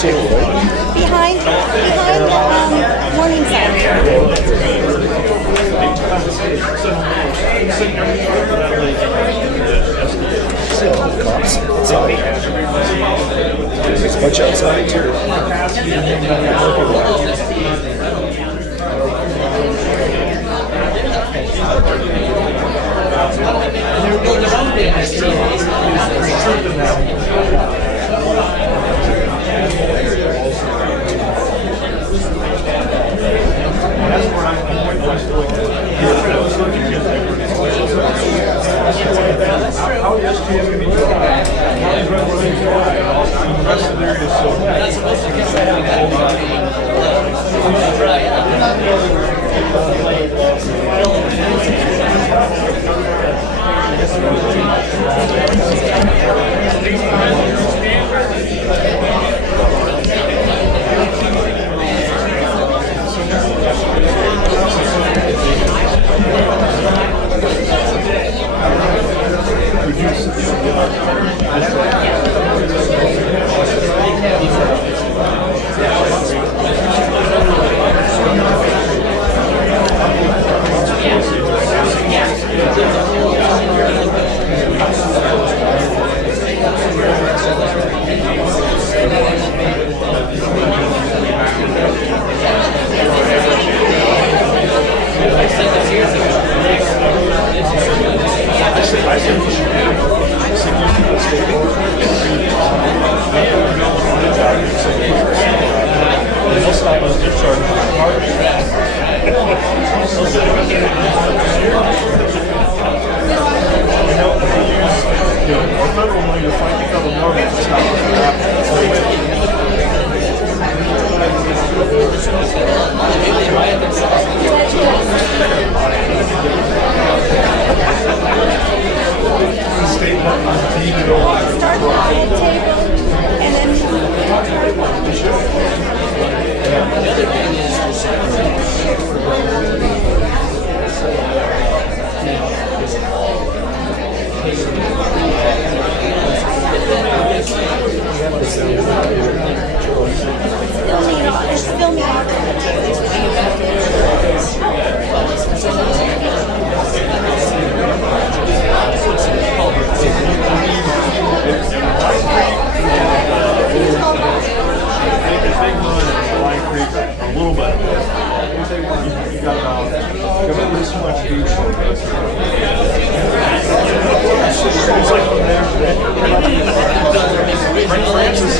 table, right? Behind the morning sun. Cops outside. There's a bunch outside too. Start behind the table and it's filming a little bit. You got about this much beach. It's like from there. Francis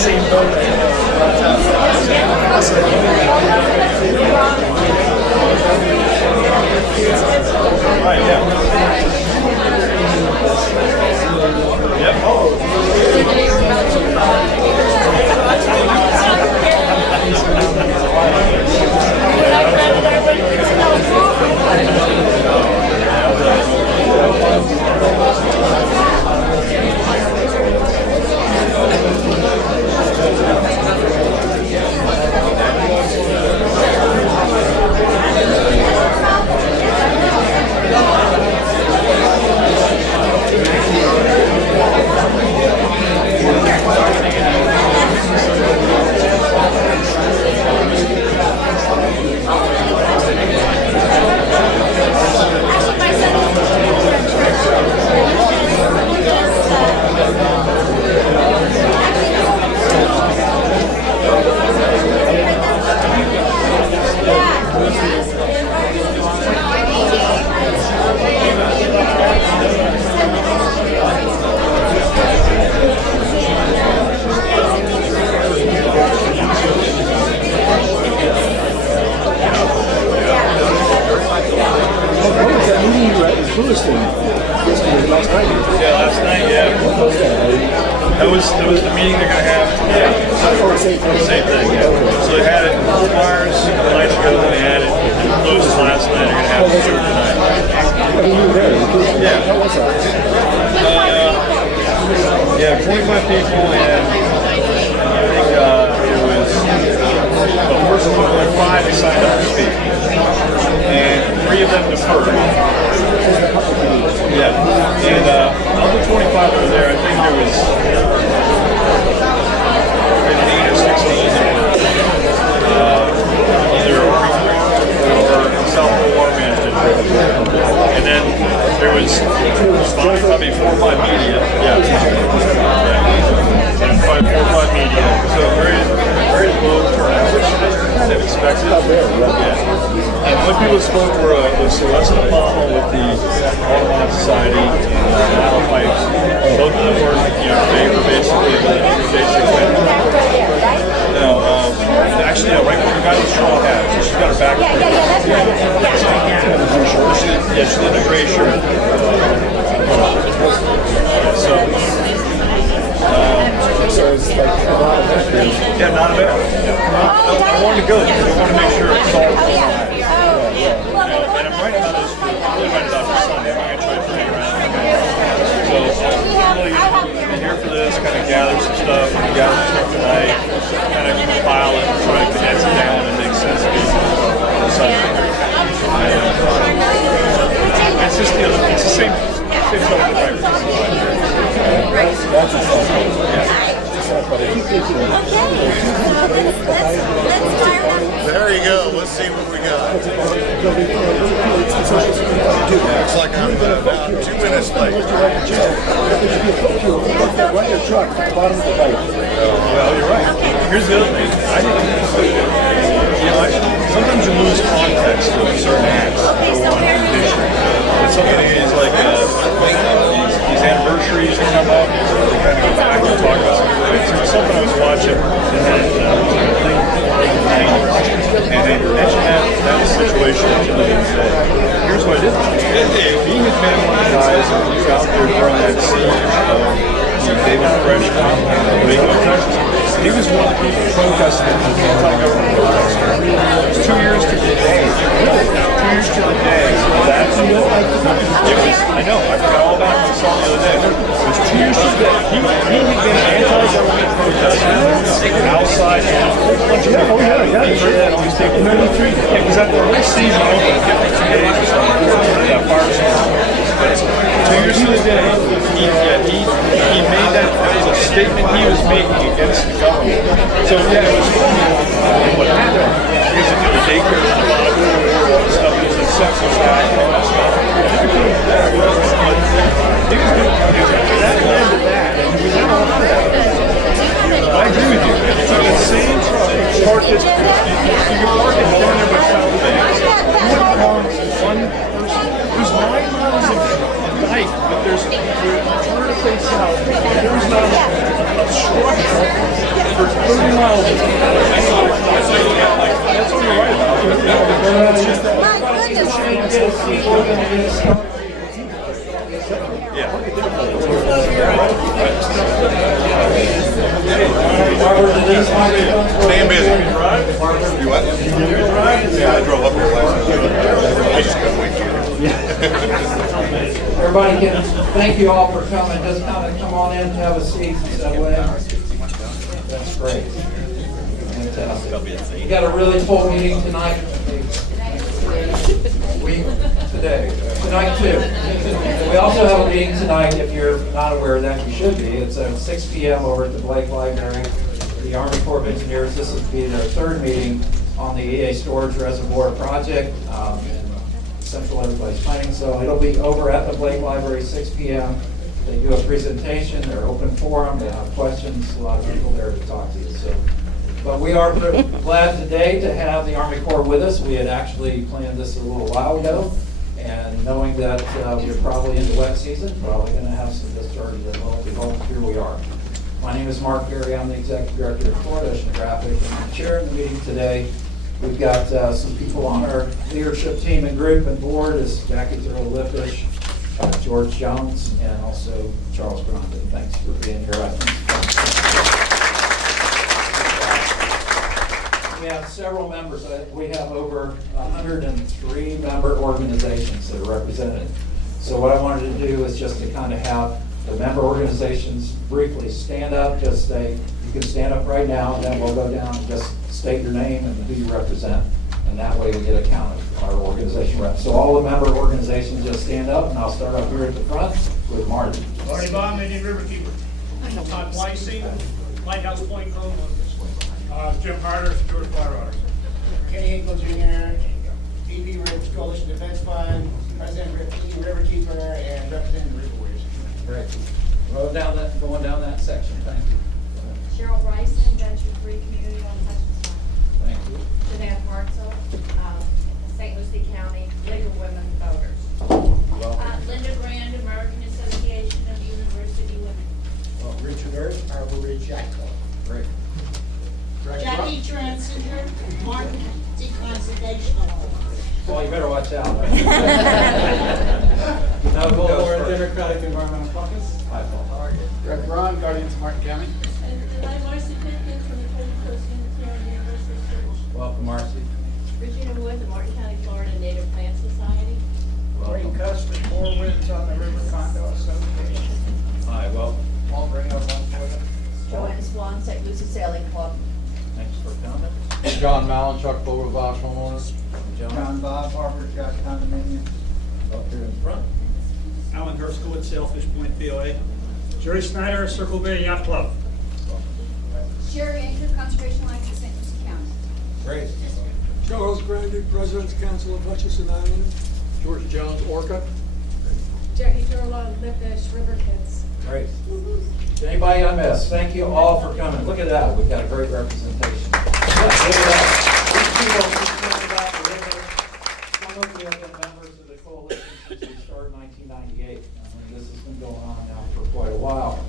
same boat. Right, yeah. Last night, yeah. That was the meeting they're gonna have today. Same thing, yeah. So they had it in Mars a night ago, then they had it closed last night. They're gonna have it here tonight. Yeah. Yeah, 25 people, and I think it was, well, first of all, like 5 that signed up to speak, and 3 of them deferred. Yeah, and of the 25 that were there, I think there was 15 or 16 that were either or self-war management. And then there was probably 4 or 5 media. Yeah. And 4 or 5 media. So very low turnout, which kind of expected. Yeah. And what people spoke were was Celeste Palma with the Audubon Society and Nile Pipes. Both of them were, they were basically no, actually, no, right when the guy with the straw hat, she's got her back. Yeah, she's in a gray shirt. So it's like a lot of factors. Yeah, not a bad. I wanted to go because I wanted to make sure it's all. And I'm writing about this. I'm really writing about this Sunday. I'm not going to try to hang around. So I'm really here for this, kind of gather some stuff, gather some stuff tonight, kind of compile it, try to condense it down and make sense of it for Sunday. It's just it's the same stuff that I write. That's a yeah. But if you think There you go. Let's see what we got. Looks like I'm about 2 minutes late. Run your truck at the bottom of the bike. Well, you're right. Here's the other thing. I didn't, sometimes you lose context of certain acts for one condition. And something is like these anniversaries that come up, they kind of go back and talk about something. So it was something I was watching, and then and they mentioned that situation in the day. Here's what I did. He had been one of the guys that was out there during that siege of the David Fresh compound in Waco, Texas. He was one of the people protesting the anti-government protest. It was 2 years to the day. 2 years to the day. That's it was. I know. I forgot all about it. I saw it the other day. It was 2 years to the day. He had been anti-government protesting outside and a whole bunch of people. Always taking 93. Yeah, because that the whole season opened 52 days or something. That fire storm. But 2 years to the day, he made that was a statement he was making against the government. So yeah, it was funny. What happened? Because it did the daycare and a lot of stuff. It was a census act and all that stuff. He was doing that led to that, and we did a lot of that. I agree with you. So the same truck parked it. You can park it down there by South Bay. You would harm one person. There's 9 miles of dike, but there's turn to face south. There's not a For 30 miles. That's on the right. My goodness. Staying busy. You what? Yeah, I drove up here last night. I just couldn't wait to Everybody can, thank you all for coming. Just come on in, have a seat, that way. That's great. Fantastic. We got a really full meeting tonight. Tonight too. We also have a meeting tonight, if you're not aware of that, you should be. It's at 6 p.m. over at the Blake Library. The Army Corps of Engineers, this will be their third meeting on the EA Storage Reservoir project. Central Everglades Planning, so it'll be over at the Blake Library, 6 p.m. They do a presentation, they're open forum, they have questions, a lot of people there to talk to you. So, but we are glad today to have the Army Corps with us. We had actually planned this a little while ago, and knowing that we're probably in the wet season, probably going to have some discharges at home, here we are. My name is Mark Perry, I'm the Executive Director of Florida Oceanographic, and I'm chairing the meeting today. We've got some people on our leadership team and group and board is Jackie Thurl-Lippish, George Jones, and also Charles Grondin. Thanks for being here. We have several members. We have over 103 member organizations that are represented. So what I wanted to do is just to kind of have the member organizations briefly stand up, just say, you can stand up right now, and then we'll go down and just state your name and who you represent, and that way we get a count of our organization reps. So all the member organizations just stand up, and I'll start up here at the front with Marty. Marty Baum, Indian Riverkeeper. Todd Weissing, Lighthouse Point Code. Jim Harder, George Firearms. Kenny Hinkle Jr., VP Rivers Coalition Defense Fund, President Indian Riverkeeper, and representing the River Warriors. Great. Going down that section. Thank you. Cheryl Bryson, Venture Free Community on Hutchinson. Thank you. Jeanette Hartzell, St. Lucie County, League of Women Voters. Linda Grand, American Association of University Women. Richard Earth, Harbor Ridge Yacht Club. Great. Jackie Transinger, Martin Deconservation Alliance. Well, you better watch out. You know who goes first. Democratic Environmental Caucus. Hi, Paul. Greg Ron, Guardians of Martin County. And I'm Marcy Pittman from the Coast Coast Unitarian University Church. Welcome, Marcy. Regina Wood, the Martin County, Florida Native Plant Society. Ray Custer, Four Winds on the River Condo Association. Hi, welcome. I'll bring up one for you. Joanne Swan, St. Lucie Sailing Club. Thanks for coming. John Mallon, Chuck Bogle, Bosch homeowners. John, Bob, Harbor Yacht Condominium. up here in front. Alan Herskowitz, Sailfish Point VOA. Jerry Snyder, Circle Bay Yacht Club. Sherry Anchor, Conservation Alliance of St. Lucie County. Great. Charles Grandy, President's Council of Hutchinson Island. George Jones, Orca. Jackie Turlow, Lippish, River Kids. Great. Anybody I missed? Thank you all for coming. Look at that. We've got a great representation. Look at that. These people who about the river, some of you have been members of the coalition since we started in 1998. I mean, this has been going on now for quite a while.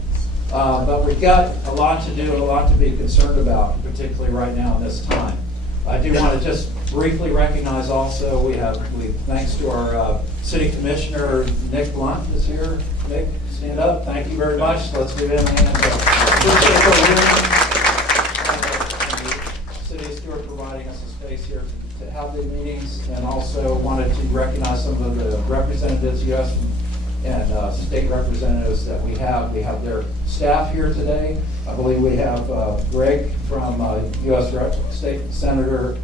But we've got a lot to do and a lot to be concerned about, particularly right now in this time. I do want to just briefly recognize also, thanks to our city commissioner, Nick Blunt is here. Nick, stand up. Thank you very much. Let's give him a hand. Appreciate the city of Stewart providing us a space here to have the meetings, and also wanted to recognize some of the representatives, U.S. and state representatives that we have. We have their staff here today. I believe we have Greg from U.S. Senator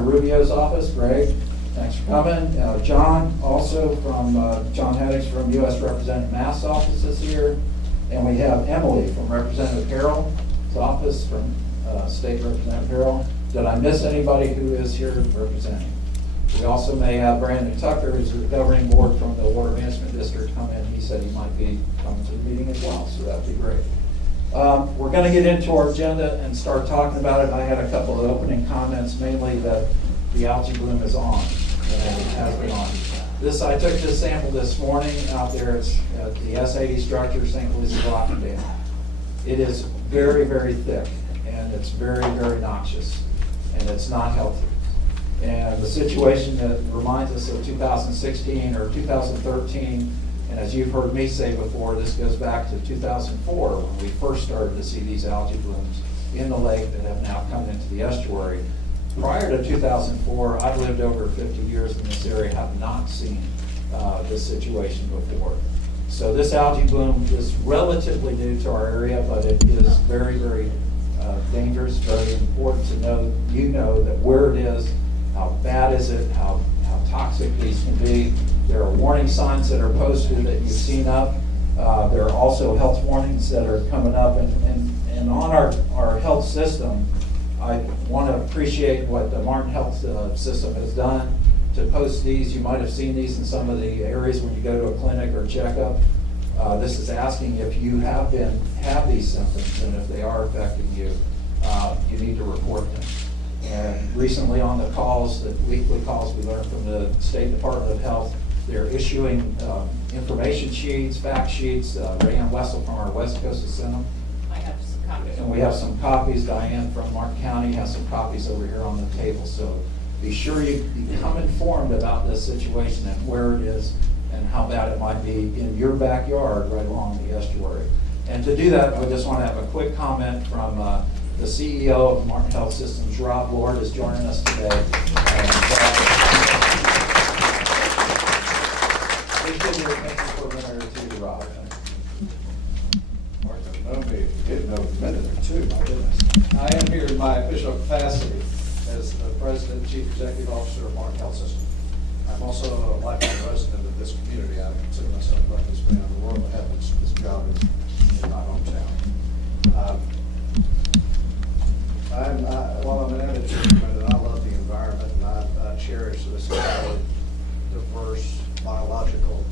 Rubio's office. Greg, thanks for coming. John, also from John Haddix from U.S. Representative Mass' office is here. And we have Emily from Representative Harrell's office, from State Representative Harrell. Did I miss anybody who is here representing? We also may have Brandon Tucker, who's the governing board from the Water Management District, come in. He said he might be coming to the meeting as well, so that'd be great. We're going to get into our agenda and start talking about it. I had a couple of opening comments, mainly that the algae bloom is on, and it has been on. I took this sample this morning out there. It's at the S80 structure, St. Lucie Lock Dam. It is very, very thick, and it's very, very noxious, and it's not healthy. And the situation that reminds us of 2016 or 2013, and as you've heard me say before, this goes back to 2004 when we first started to see these algae blooms in the lake that have now come into the estuary. Prior to 2004, I've lived over 50 years in this area, have not seen this situation before. So this algae bloom is relatively new to our area, but it is very, very dangerous, very important to know, that where it is, how bad is it, how toxic these can be. There are warning signs that are posted that you've seen up. There are also health warnings that are coming up, and on our health system, I want to appreciate what the Martin Health System has done to post these. You might have seen these in some of the areas when you go to a clinic or checkup. This is asking if you have these symptoms, and if they are affecting you, you need to report them. And recently on the calls, the weekly calls, we learned from the State Department of Health, they're issuing information sheets, fact sheets. Rayanne Wessel from our West Coast has sent them. I have some copies. And we have some copies. Diane from Martin County has some copies over here on the table. So be sure you become informed about this situation and where it is and how bad it might be in your backyard right along the estuary. And to do that, I just want to have a quick comment from the CEO of Martin Health Systems, Rob Lord, is joining us today. Please give me a thank you for a minute or two, Rob. Martin, know me, didn't know a minute or two, my goodness. I am here in my official capacity as the President and Chief Executive Officer of Martin Health System. I'm also a lifelong resident of this community. I consider myself the luckiest man in the world to have this job in my hometown. While I'm an avid fisherman, and I love the environment, and I cherish this highly diverse biological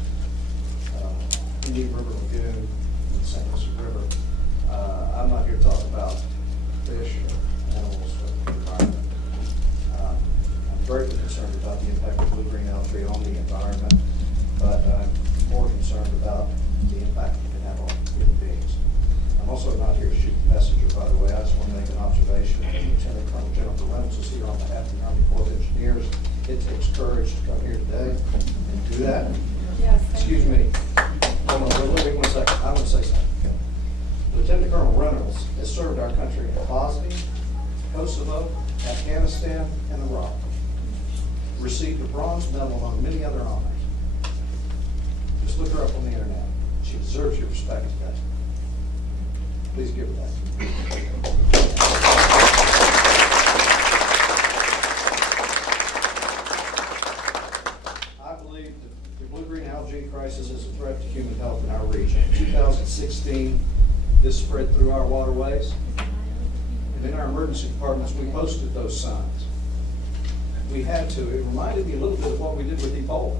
Indian River Lagoon and St. Lucie River, I'm not here to talk about fish or animals or the environment. I'm greatly concerned about the impact of blue-green algae on the environment, but I'm more concerned about the impact it can have on human beings. I'm also not here to shoot the messenger, by the way. I just want to make an observation. Lieutenant Colonel Jennifer Reynolds is here on behalf of the Army Corps of Engineers. It takes courage to come here today and do that. Yes. Excuse me. Hold on, wait 1 second. I want to say something. Lieutenant Colonel Reynolds has served our country in Bosnia, Kosovo, Afghanistan, and Iraq. Received a bronze medal among many other honors. Just look her up on the internet. She deserves your respect today. Please give her that. I believe that the blue-green algae crisis is a threat to human health in our region. In 2016, this spread through our waterways. And in our emergency departments, we posted those signs. We had to. It reminded me a little bit of what we did with Ebola.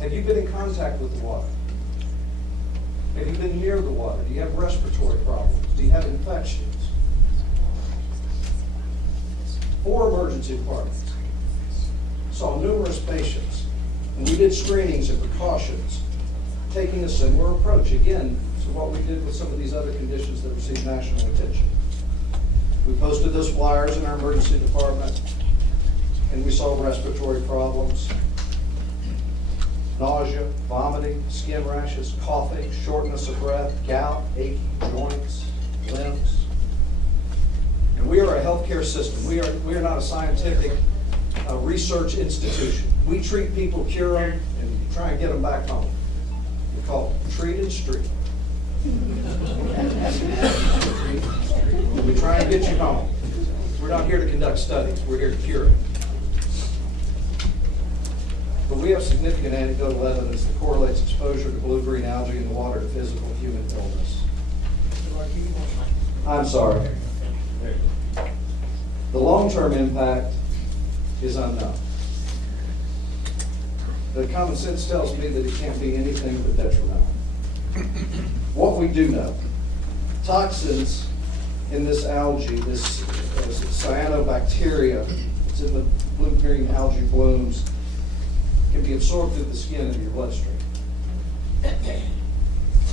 Have you been in contact with the water? Have you been near the water? Do you have respiratory problems? Do you have infections? 4 emergency departments saw numerous patients, and we did screenings and precautions, taking a similar approach, again, to what we did with some of these other conditions that received national attention. We posted those flyers in our emergency department, and we saw respiratory problems, nausea, vomiting, skin rashes, coughing, shortness of breath, gout, aching joints, limbs. And we are a healthcare system. We are not a scientific research institution. We treat people, cure them, and try and get them back home. We call it treat and street. We try and get you home. We're not here to conduct studies. We're here to cure it. But we have significant anecdotal evidence that correlates exposure to blue-green algae in the water to physical human illness. I'm sorry. The long-term impact is unknown. The common sense tells me that it can't be anything but detrimental. What we do know, toxins in this algae, this cyanobacteria, it's in the blue-green algae blooms, can be absorbed through the skin into your bloodstream.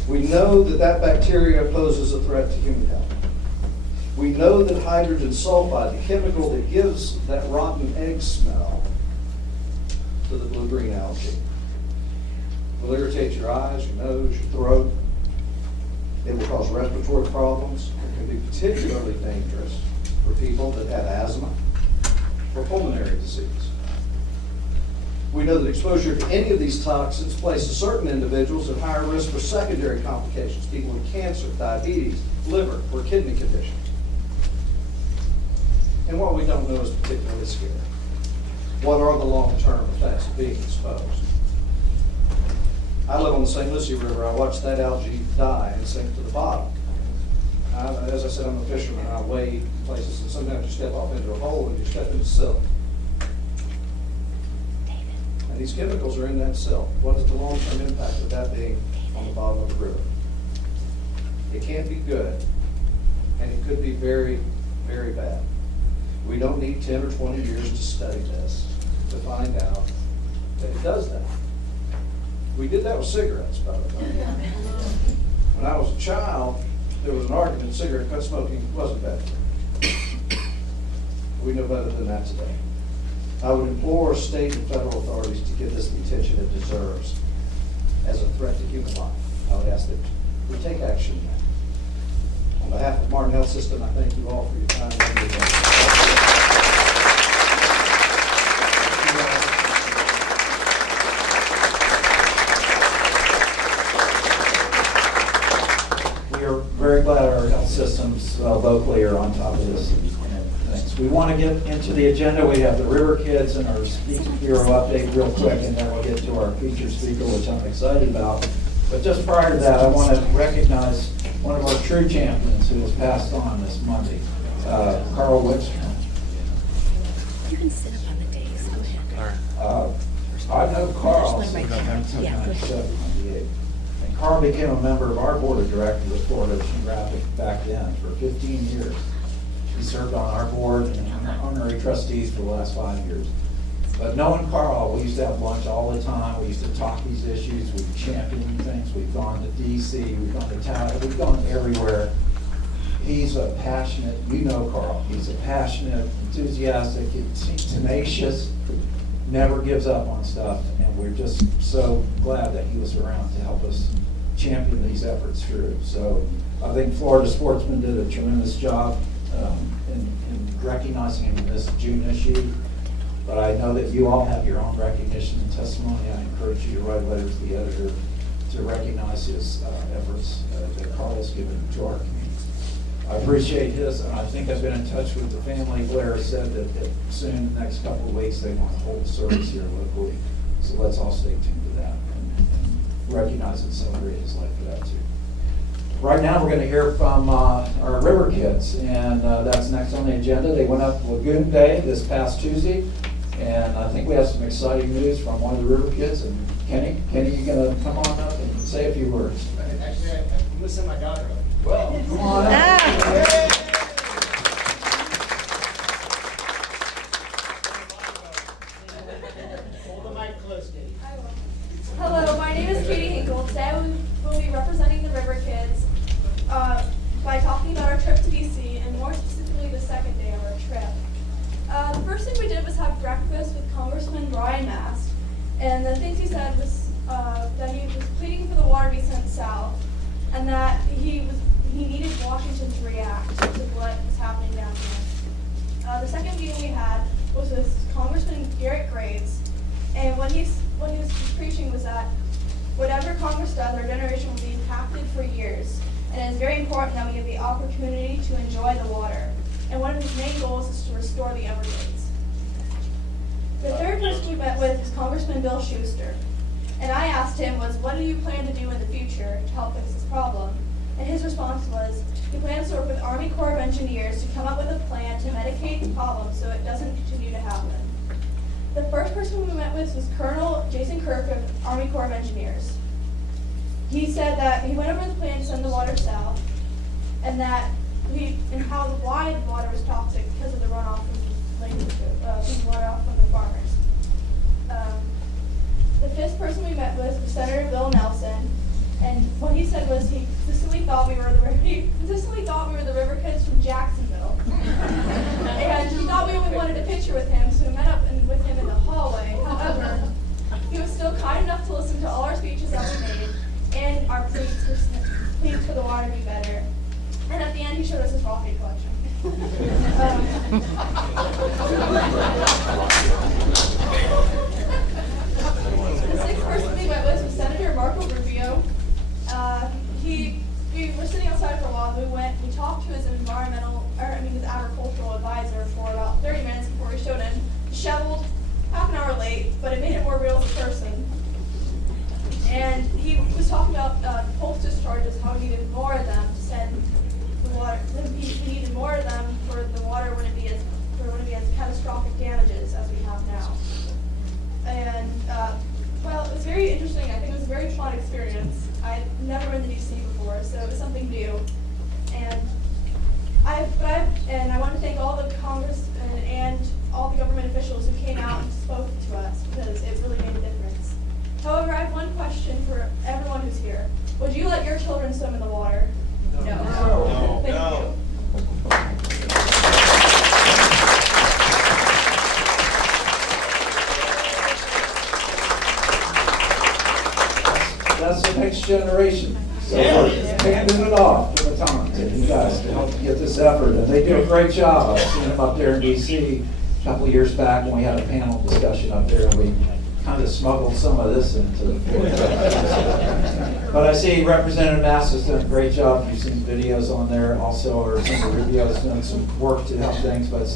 We know that that bacteria poses a threat to human health. We know that hydrogen sulfide, the chemical that gives that rotten egg smell to the blue-green algae, will irritate your eyes, your nose, your throat. It will cause respiratory problems. It can be particularly dangerous for people that have asthma or pulmonary disease. We know that exposure to any of these toxins places certain individuals at higher risk for secondary complications, people with cancer, diabetes, liver, or kidney conditions. And what we don't know is particularly scary. What are the long-term effects of being exposed? I live on the St. Lucie River. I watch that algae die and sink to the bottom. As I said, I'm a fisherman. I wade places, and sometimes you step off into a hole and you step into silt. And these chemicals are in that silt. What is the long-term impact of that being on the bottom of the river? It can't be good, and it could be very, very bad. We don't need 10 or 20 years to study this to find out that it does that. We did that with cigarettes, by the way. When I was a child, there was an argument cigarette cut smoking wasn't bad for you. We know better than that today. I would implore state and federal authorities to give this the attention it deserves as a threat to human life. I would ask that we take action now. On behalf of Martin Health System, I thank you all for your time and your attention. We are very glad our health systems locally are on top of this. Thanks. We want to get into the agenda. We have the River Kids and our Speaking Bureau update real quick, and then we'll get to our featured speaker, which I'm excited about. But just prior to that, I want to recognize one of our true champions who was passed on this Monday, Carl Wickstrom. You can sit up on the days. Go ahead. I know Carl since 1998. And Carl became a member of our board of directors at Florida Ocean Graphic back then for 15 years. He served on our board and honorary trustees for the last 5 years. But knowing Carl, we used to have lunch all the time. We used to talk these issues. We've championed things. We've gone to DC. We've gone to town. We've gone everywhere. He's a passionate, you know Carl, he's a passionate, enthusiastic, tenacious, never gives up on stuff. And we're just so glad that he was around to help us champion these efforts through. So I think Florida Sportsman did a tremendous job in recognizing him in this June issue. But I know that you all have your own recognition and testimony. I encourage you to write a letter to the editor to recognize his efforts that Carl has given to our community. I appreciate his, and I think I've been in touch with the family. Blair said that soon, the next couple of weeks, they want to hold a service here locally. So let's all stay tuned to that and recognize and celebrate his life for that too. Right now, we're going to hear from our River Kids, and that's next on the agenda. They went up Lagoon Bay this past Tuesday, and I think we have some exciting news from one of the River Kids. And Kenny, you going to come on up and say a few words? Actually, I'm going to send my daughter up. Well, come on up. Hold the mic close, Katie. Hello, my name is Katie Hinkle. Today we will be representing the River Kids by talking about our trip to DC, and more specifically the second day of our trip. The first thing we did was have breakfast with Congressman Brian Mast, and the things he said was that he was pleading for the water to be sent south, and that he needed Washington to react to what was happening down here. The second meeting we had was with Congressman Garrett Graves, and what he was preaching was that whatever Congress does, our generation will be impacted for years, and it is very important that we get the opportunity to enjoy the water. And one of his main goals is to restore the Everglades. The third person we met with was Congressman Bill Schuster, and I asked him what do you plan to do in the future to help fix this problem? And his response was, he plans to work with Army Corps of Engineers to come up with a plan to mitigate the problem so it doesn't continue to happen. The first person we met with was Colonel Jason Kirk of Army Corps of Engineers. He said that he went over the plan to send the water south, and why the water was toxic because of the runoff from the farmers. The fifth person we met with was Senator Bill Nelson, And what he said was he consistently thought we were the River Kids from Jacksonville. And he thought we only wanted a picture with him, so we met up with him in the hallway. However, he was still kind enough to listen to all our speeches that we made and our pleas for the water to be better. And at the end, he showed us his rocket collection. The sixth person we met was Senator Marco Rubio. We were sitting outside for a while. We talked to his his agricultural advisor for about 30 minutes before we showed him. Disheveled, half an hour late, but it made it more real as a person. And he was talking about pulse discharges, how we needed more of them to send the water. We needed more of them for the water wouldn't be as catastrophic damages as we have now. And well, it was very interesting. I think it was a very fun experience. I'd never been to DC before, so it was something new. And I want to thank all the congressmen and all the government officials who came out and spoke to us because it really made a difference. However, I have one question for everyone who's here. Would you let your children swim in the water? No. Thank you. That's the next generation. So we're handing it off to the Tons and you guys to help get this effort. And they do a great job. I've seen them up there in DC a couple of years back when we had a panel discussion up there and we kind of smuggled some of this into the But I see Representative Mass has done a great job. You've seen videos on there also, or Senator Rubio has done some work to help things. But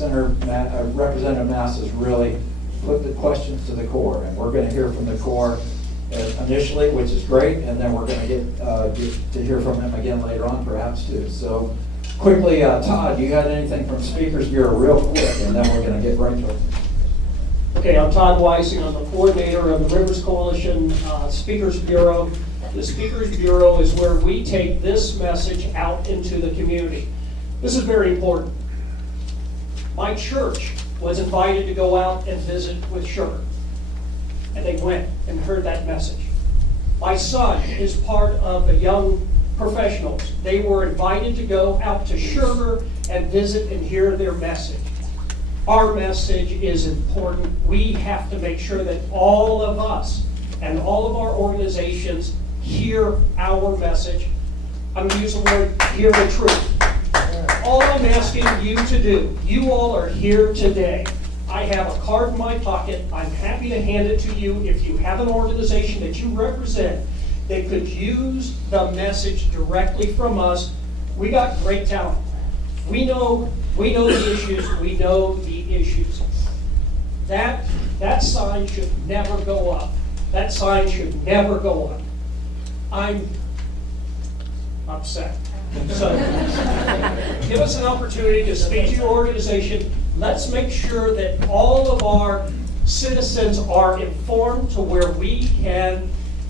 Representative Mass has really put the questions to the core. And we're going to hear from the core initially, which is great, and then we're going to get to hear from him again later on, perhaps too. So, quickly, Todd, you had anything from Speakers Bureau, real quick, and then we're going to get right to it. Okay, I'm Todd Weissing. I'm the coordinator of the Rivers Coalition Speakers Bureau. The Speakers Bureau is where we take this message out into the community. This is very important. My church was invited to go out and visit with Sugar. And they went and heard that message. My son is part of the young professionals. They were invited to go out to Sugar and visit and hear their message. Our message is important. We have to make sure that all of us and all of our organizations hear our message. I'm going to use the word hear the truth. All I'm asking you to do, you all are here today. I have a card in my pocket. I'm happy to hand it to you if you have an organization that you represent that could use the message directly from us. We got great talent. We know the issues. We know the issues. That sign should never go up. That sign should never go up. I'm upset. So give us an opportunity to speak to your organization. Let's make sure that all of our citizens are informed to where we can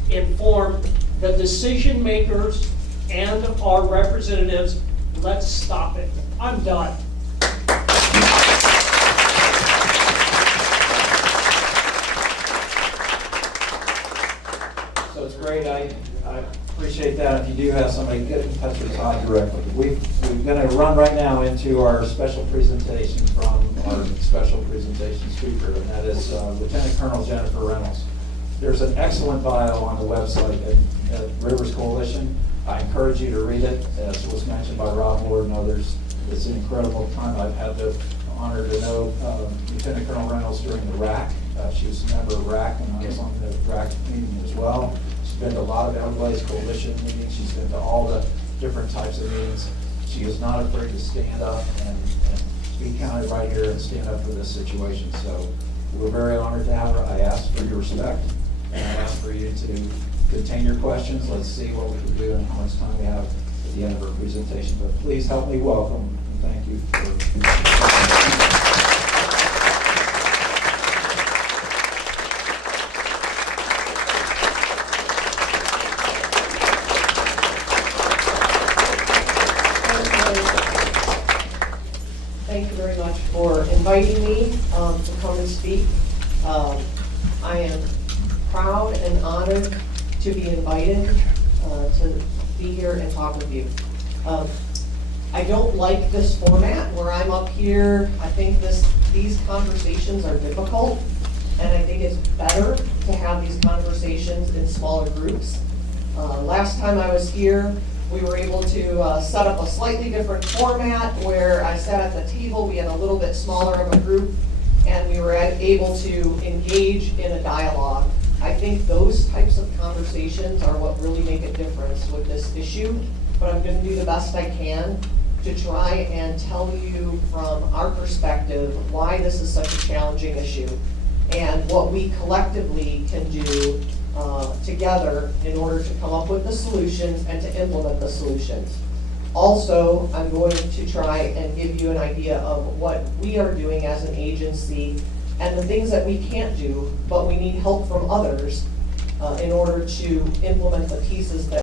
inform the decision makers and our representatives. Let's stop it. I'm done. So it's great. I appreciate that. If you do have somebody, get in touch with Todd directly. We're going to run right now into our special presentation from our special presentation speaker, and that is Lieutenant Colonel Jennifer Reynolds. There's an excellent bio on the website at Rivers Coalition. I encourage you to read it. As was mentioned by Rob Ward and others, it's an incredible time. I've had the honor to know Lieutenant Colonel Reynolds during the RAC. She was a member of RAC, and I was on the RAC meeting as well. She's been to a lot of Everglades Coalition meetings. She's been to all the different types of meetings. She is not afraid to stand up and be counted right here and stand up for this situation. So we're very honored to have her. I ask for your respect, and I ask for you to contain your questions. Let's see what we can do and how much time we have at the end of our presentation. But please help me welcome and thank you for. Thank you very much for inviting me to come and speak. I am proud and honored to be invited to be here and talk with you. I don't like this format where I'm up here. I think these conversations are difficult, and I think it's better to have these conversations in smaller groups. Last time I was here, we were able to set up a slightly different format where I sat at the table, we had a little bit smaller of a group, and we were able to engage in a dialogue. I think those types of conversations are what really make a difference with this issue, but I'm gonna do the best I can to try and tell you from our perspective why this is such a challenging issue and what we collectively can do together in order to come up with the solutions and to implement the solutions. Also, I'm going to try and give you an idea of what we are doing as an agency and the things that we can't do, but we need help from others in order to implement the pieces that